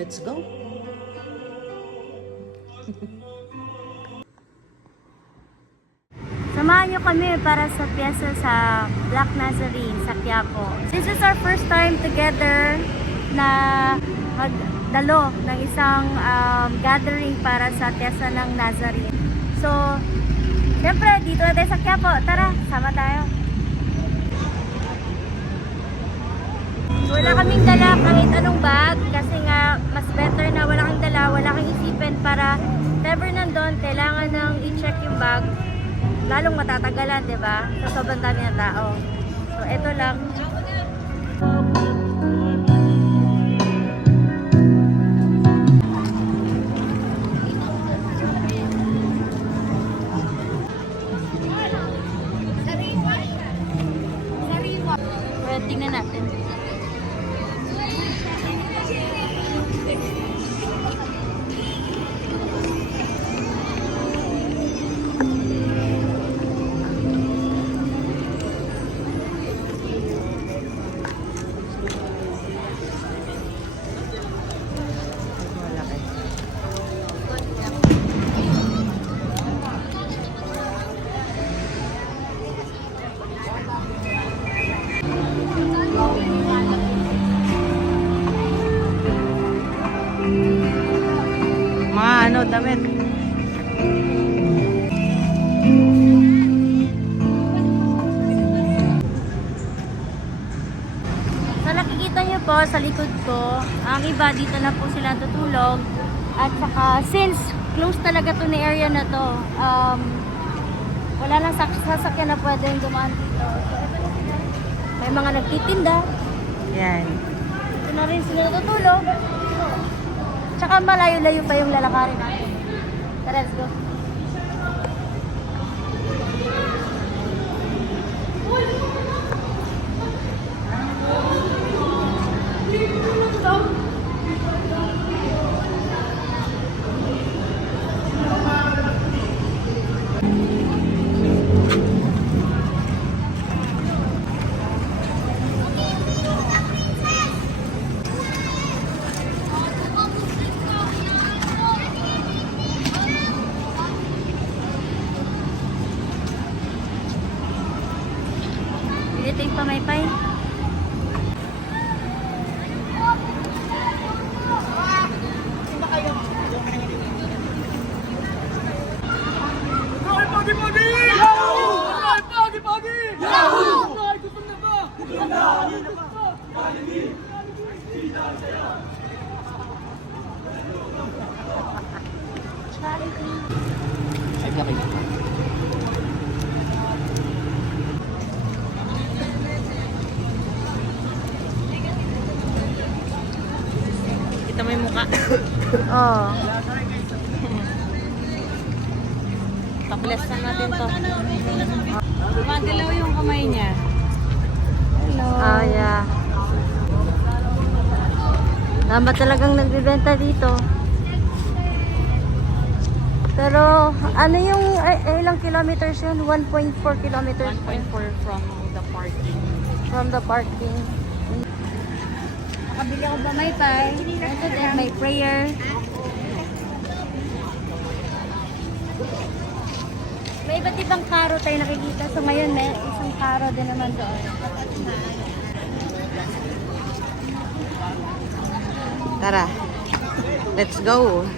Let's go. Samahan niyo kami para sa piyesa sa Black Nazarene sa Quiapo. This is our first time together na magdalo ng isang gathering para sa piyesa ng Nazarene. So, siyempre, dito na tayo sa Quiapo. Tara, sama tayo. Wala kaming dala kahit anong bag kasi nga mas better na wala kang dala, wala kang isipin para never nandun, kailangan nang i-check yung bag. Lalong matatagalan, di ba? Sa sobrang dami ng tao. So, eto lang. Well, tingnan natin. Mga damit. So nakikita niyo po sa likod ko, ang iba dito na po sila tutulog. At saka since close talaga to na area na to, wala nang sasakyan na pwedeng dumaan dito. So ito na sila. May mga nagtitinda. Yan. Ito na rin sila natutulog. Tsaka malayo-layo pa yung lalakarin natin. Tara, let's go. Ito yung pamaypay. Pagi-pagi! Yahoo! Pagi-pagi! Yahoo! Gutom na ba? Gutom na! Jollibee! Ay, laki. Kita mo yung mukha. Oh. Pa-bless na natin to. Magalaw yung kamay niya. Hello. Oh, yeah. Tama talagang nagbibenta dito. Pero, ano yung, ilang kilometers yun? 1.4 kilometers? 1.4 from the parking. From the parking. Nakabili ako ba may pie? Ito din, may prayer. May iba't ibang karo tayo nakikita. So ngayon may isang karo din naman doon. Tara. Let's go.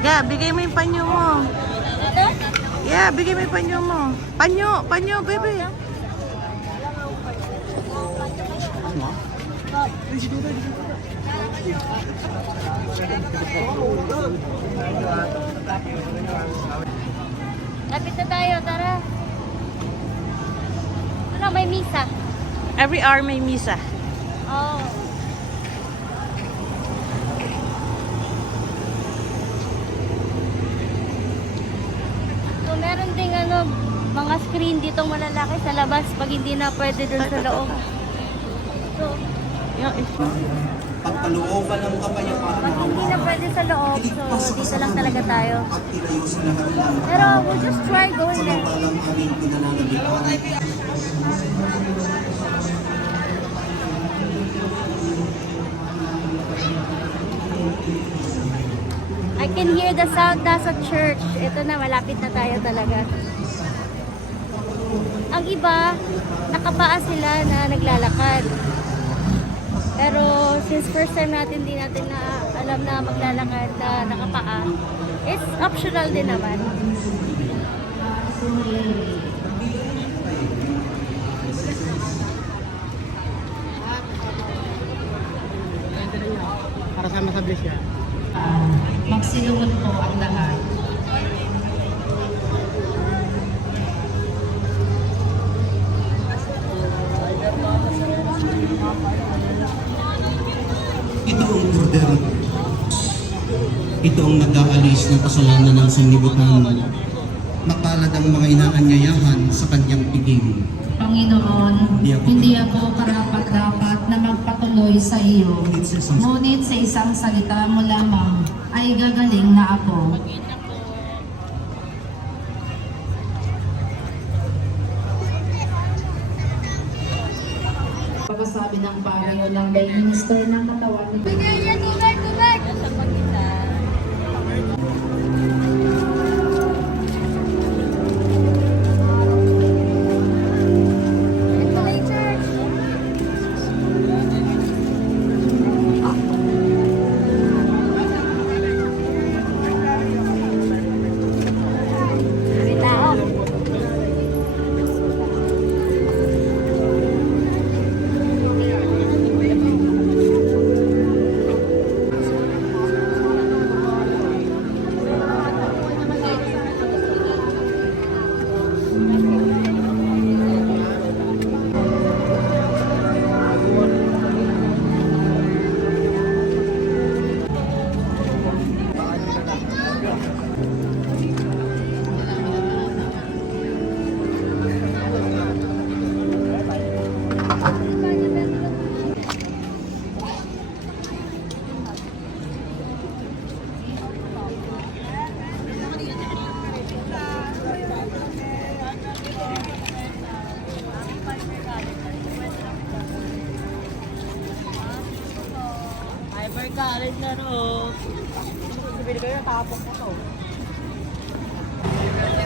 Yeah, bigay mo yung panyo mo. Ito? Yeah, bigay mo yung panyo mo. Panyo, baby. Lapit na tayo, tara. Ano, may misa. Every hour may misa. Oh. So meron ding mga screen ditong malalaki sa labas pag hindi na pwede dun sa loob. So, Yung Pagkalooban ng kapayapaan. pag hindi na pwede sa loob, so dito lang talaga tayo. Pero we'll just try going there. I can hear the sound nasa church. Ito na, malapit na tayo talaga. Ang iba, nakapaa sila na naglalakad. Pero since first time natin, di natin na alam na maglalakad na nakapaa, it's optional din naman. Para sama sa bliss yan. Magsiluhod po ang lahat. Ito ang order. Ito ang nag-aalis ng kasalanan ng sanglibutan. Mapalad ang mga inaanyayahan sa kanyang piging. Panginoon, hindi ako karapat-dapat na magpatuloy sa iyo. Ngunit sa isang salita mo lamang ay gagaling na ako. Pagkasabi ng pareho ng minister ng katawan ni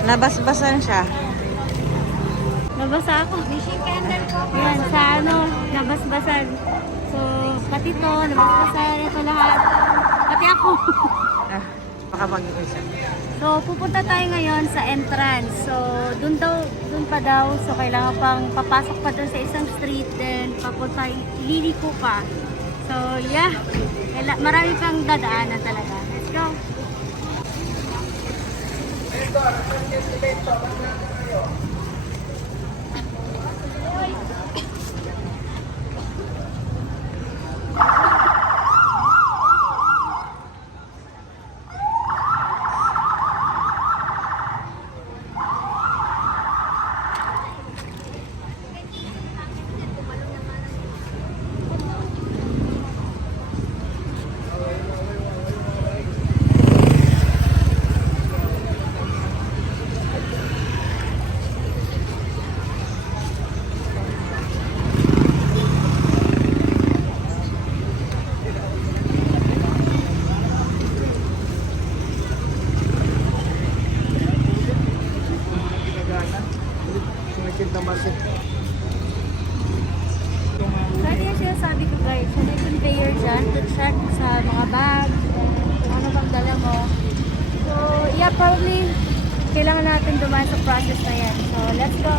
Nabasbasan siya. Nabasa ako. Yan, sa ano, nabasbasan. So, pati to, nabasbasan. Ito lahat. Pati ako. Ah, baka mag-isa. So, pupunta tayo ngayon sa entrance. So, dun pa daw. So, kailangan pang papasok pa dun sa isang street. Then, papunta, liliko pa. So, yeah. Marami pang dadaanan talaga. Let's go. Pwede yung sinasabi ko guys, so may conveyor dyan to check sa mga bag, kung ano bang dala mo. So yeah, probably kailangan natin dumaan sa process na yan. So let's go.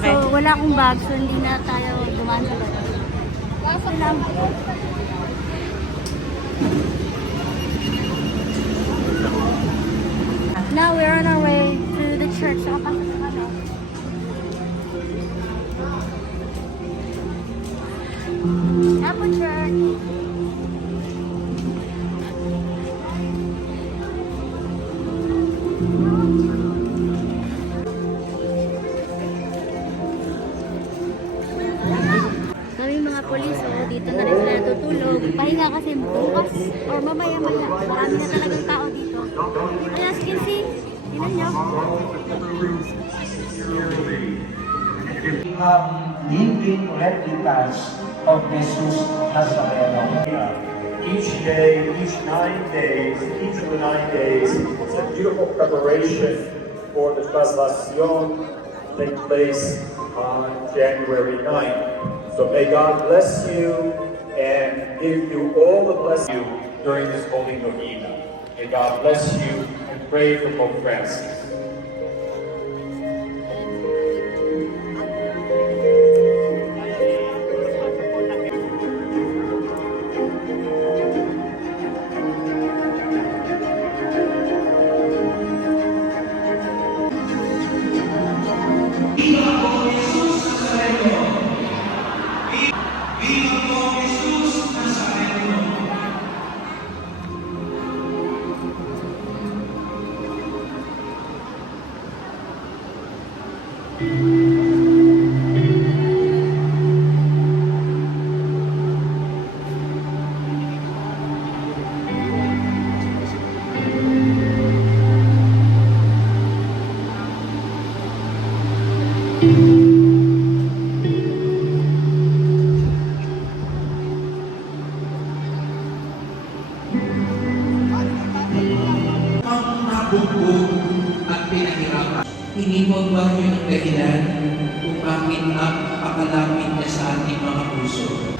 Okay. So wala akong bag, so hindi na tayo dumaan sa bag. Kaso lang. Now we're on our way to the church. Nakapasok na kami. Apple Church. matulog. Pahinga kasi bukas or mamaya-maya. Marami na talagang tao dito. And as you can see, tingnan nyo. Living replicas of Jesus Nazareno. Each day, each 9 days, each of the 9 days, it's a beautiful preparation for the Traslación take place on January 9th. So may God bless you and give you all the blessing during this holy novena. May God bless you and pray for Pope Francis. At pinahirapan. Hinipon ba yun ang dahilan kung bakit napakalapit niya sa ating mga puso?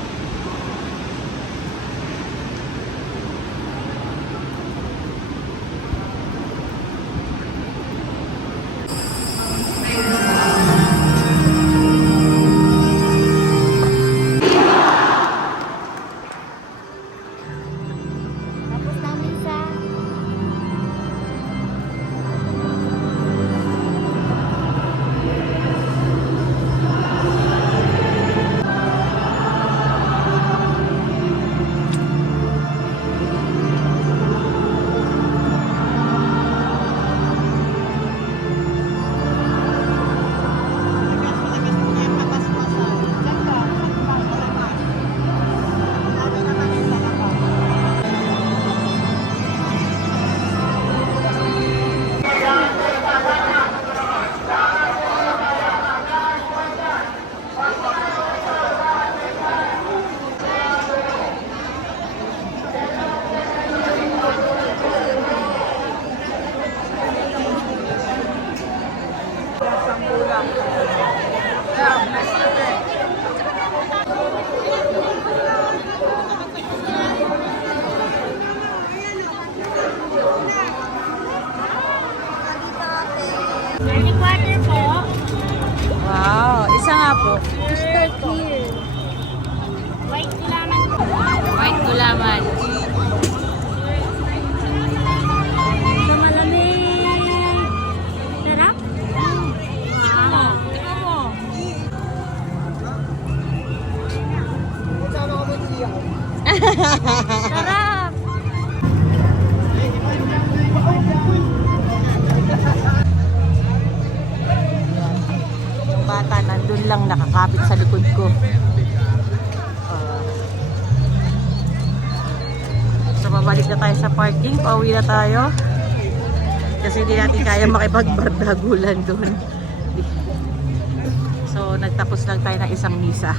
Tapos na ang misa. Early quarter po. Wow, isa nga po. Crystal clear. White gulaman po. White gulaman. Ito malamig. Sarap. Wow. Tingnan mo. Sarap. Yung bata nandun lang nakakapit sa likod ko. So babalik na tayo sa parking. Pauwi na tayo. Kasi hindi natin kaya makipagbardagulan doon. So nagtapos lang tayo ng isang misa.